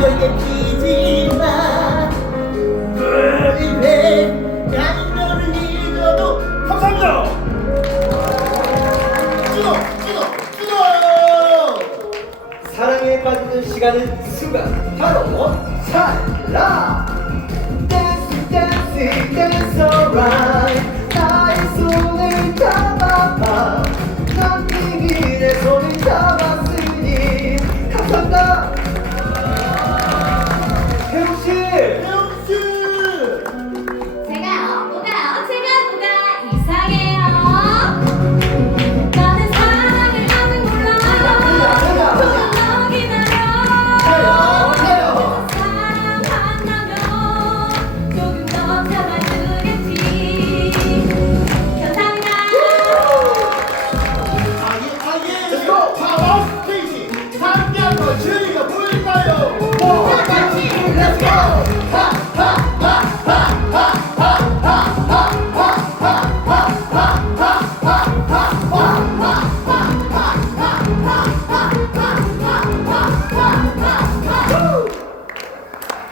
너에게 피지마 너의 나는 너를 잊어도 감사합니다. 주도 주도 주도 사랑에 빠지는 시간은 순간. 바로 찰나 파워 스테이지 함께한 거 저희가 보일까요? 같이 렛츠고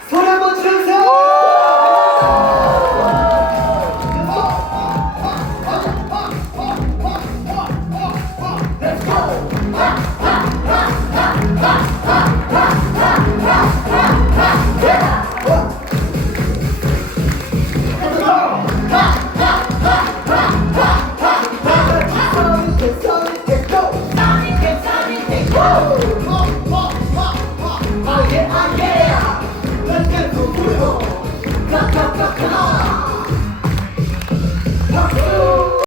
소리 한번 질러주세요 렛츠고 아예 아예